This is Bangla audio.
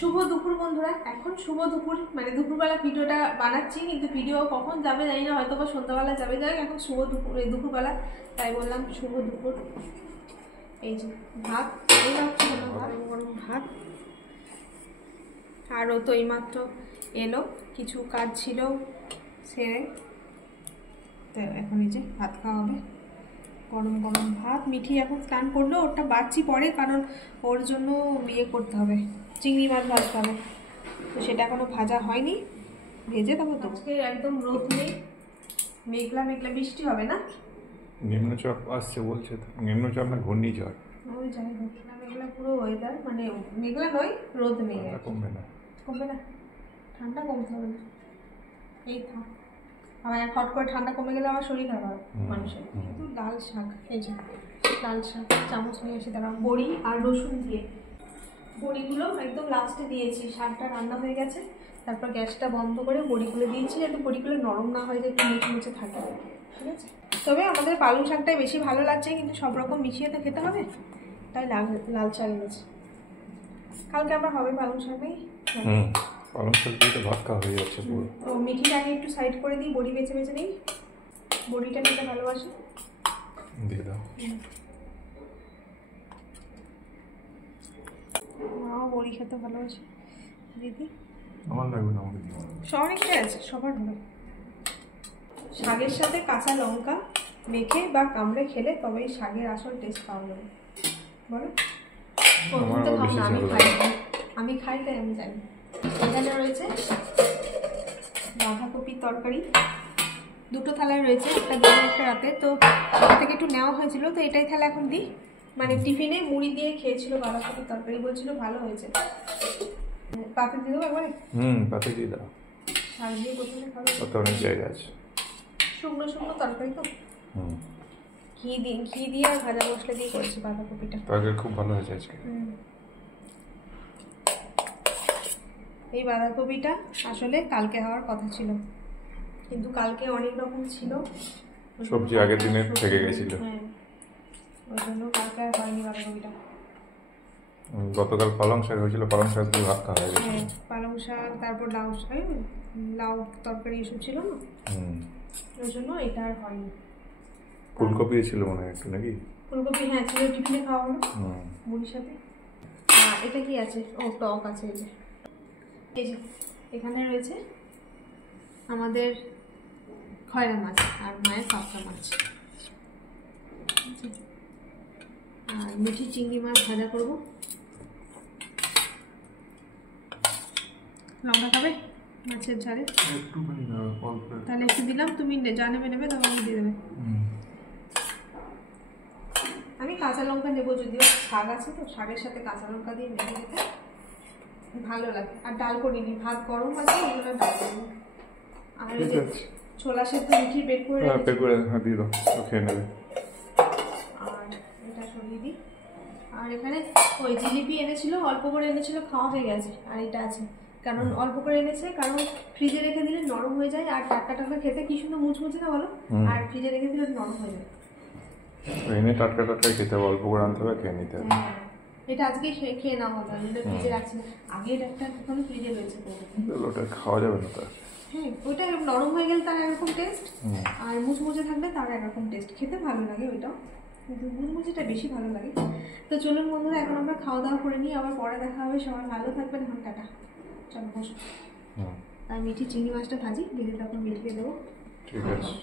শুভ দুপুর বন্ধুরা, এখন শুভ দুপুর মানে দুপুরবেলা ভিডিওটা বানাচ্ছি, কিন্তু ভিডিও কখন যাবে জানি না, হয়তো বা সন্ধ্যাবেলা যাবে। যাক, এখন শুভ দুপুর, দুপুরবেলা, তাই বললাম শুভ দুপুর। এই যে ভাত, গরম ভাত, আরও তো এইমাত্র এলো, কিছু কাজ ছিল সেরে, তো এখন এই যে ভাত খাওয়া হবে। গরম গরম ভাত। মিঠি এখন স্নান করলো, ওটা বাচ্চি পরে, কারণ ওর জন্য ইয়ে করতে হবে, চিংড়ি মাছ ভাজতে হবে, তো সেটা এখনো ভাজা হয়নি, ভেজে তবে তো। আজকে একদম রোদ নেই, মেঘলা মেঘলা, বৃষ্টি হবে না? নিম্নচাপ আসছে বলছে তো, নিম্নচাপ না ঘূর্ণিঝড়, ওই যাই হোক, মেঘলা পুরো ওয়েদার, মানে মেঘলা নয়, রোদ নেই। কমবে না, কমবে না, ঠান্ডা কমতে হবে না, এই থাক। আবার হট করে ঠান্ডা কমে গেলে আমার শরীর খারাপ হয় মানুষের। কিন্তু লাল শাক, এই যে লাল শাক চামচ নিয়ে এসে তারা বড়ি আর রসুন দিয়ে, বড়িগুলো একদম লাস্টে দিয়েছি। শাকটা রান্না হয়ে গেছে, তারপর গ্যাসটা বন্ধ করে বড়িগুলো দিয়েছি, যাতে বড়িগুলো নরম না হয়ে যায়, একটু মুচে মুচে থাকে, ঠিক আছে। তবে আমাদের পালং শাকটাই বেশি ভালো লাগছে, কিন্তু সব রকম মিশিয়ে তো খেতে হবে, তাই লাল শাক নিয়েছি। কালকে আবার হবে পালং শাকই। পালং শাক দিয়ে তো ভাত খাওয়া হয়ে যাচ্ছে পুরো। তো মিঠির আগে একটু সাইড করে দিই, বড়ি বেছে বেছে নিই, বড়িটা খেতে ভালোবাসি, দিয়ে দাও। মাও বড়ি খেতে ভালোবাসে, দিদি আমার লাগবে না, আমাকে দিও। সবার একটা আছে, সবার হবে। শাকের সাথে কাঁচা লঙ্কা মেখে বা কামড়ে খেলে তবেই শাকের আসল টেস্ট পাওয়া যাবে, বলো? আমি খাই, তাই আমি জানি। এখানে রয়েছে বাঁধাকপির তরকারি, দুটো থালায় রয়েছে, একটা দিনে একটা রাতে, তো ওটা থেকে একটু নেওয়া হয়েছিল, তো এটাই থালা এখন দিই। মানে টিফিনে মুড়ি দিয়ে খেয়েছিল বাঁধাকপির তরকারি, বলছিল ভালো হয়েছে। পাতে দিয়ে দেবো একবারে? পাতে দিয়ে দাও। শাক দিয়ে প্রথমে খাবে, কত অনেক জায়গা আছে। শুকনো শুকনো তরকারি তো, ঘি দিয়ে আর ভাজা মশলা দিয়ে করেছি বাঁধাকপিটা, তরকারি খুব ভালো হয়েছে আজকে। এই বাঁধাকপিটা আসলে কালকে হওয়ার কথা ছিল, কিন্তু কালকে অনেক রকম ছিল, সবজি আগের দিনে থেকে গেছিল, হ্যাঁ, ওই জন্য কালকে আর হয়নি বাঁধাকপিটা। গতকাল পালং শাক হয়েছিল, পালং শাক দিয়ে ভাত খাওয়া হয়ে গেছে। হ্যাঁ, পালং শাক, তারপর লাউ তরকারি এসব ছিল না, ওই জন্য এটা আর হয়নি। ফুলকপি ছিল মনে হয় একটু, নাকি? ফুলকপি, হ্যাঁ ছিল, টিফিনে খাওয়া হলো মুড়ির সাথে। এটা কি আছে? ও টক আছে, এই যে এই যে এখানে রয়েছে আমাদের খয়রা মাছ আর মায়ের পাবদা মাছ, আর মিঠি চিংড়ি মাছ ভাজা করবো। লঙ্কা খাবে মাছের ঝালে? তাহলে একটু দিলাম, তুমি যা নেবে নেবে, তবে আমি দিয়ে দেবে। আমি কাঁচা লঙ্কা নেবো, যদিও শাক আছে তো, শাকের সাথে কাঁচা লঙ্কা দিয়ে মেখে দিতে ভালো লাগে। আর ডাল করিনি, ভাত গরম আছে, ওই জন্য ডাল করিনি। আর ওই যে ছোলা সেদ্ধ মিঠির পেট করে দিয়ে দাও, খেয়ে নেবে। আর এটা সরিয়ে দিই। আর এখানে ওই জিলিপি এনেছিল, অল্প করে এনেছিল, খাওয়া হয়ে গেছে। আর এটা আছে, কারণ অল্প করে এনেছে, কারণ ফ্রিজে রেখে দিলে নরম হয়ে যায়, আর টাটকা টাটকা খেতে কি সুন্দর মুচমুচে না বলো, আর ফ্রিজে রেখে দিলে নরম হয়ে যায়। এনে টাটকা টাটকা খেতে হবে, অল্প করে আনতে হবে, খেয়ে নিতে হবে। এটা আজকে খেয়ে নাও হবে, আমি তো ফ্রিজে রাখছি না, আগের একটা এখনো ফ্রিজে রয়েছে। ওটা খাওয়া যাবে না তার? হ্যাঁ, ওইটা নরম হয়ে গেলে তার একরকম টেস্ট, আর মুচমুচে থাকলে তার একরকম টেস্ট, খেতে ভালো লাগে ওইটাও, কিন্তু মুচমুচেটা বেশি ভালো লাগে। তো চলুন বন্ধুরা, এখন আমরা খাওয়া দাওয়া করে নিই, আবার পরে দেখা হবে। সবাই ভালো থাকবেন, এখন টাটা, চলো বসো। আর মিঠি চিংড়ি মাছটা ভাজি, দিদি তখন মিঠিয়ে দেবো। ঠিক আছে।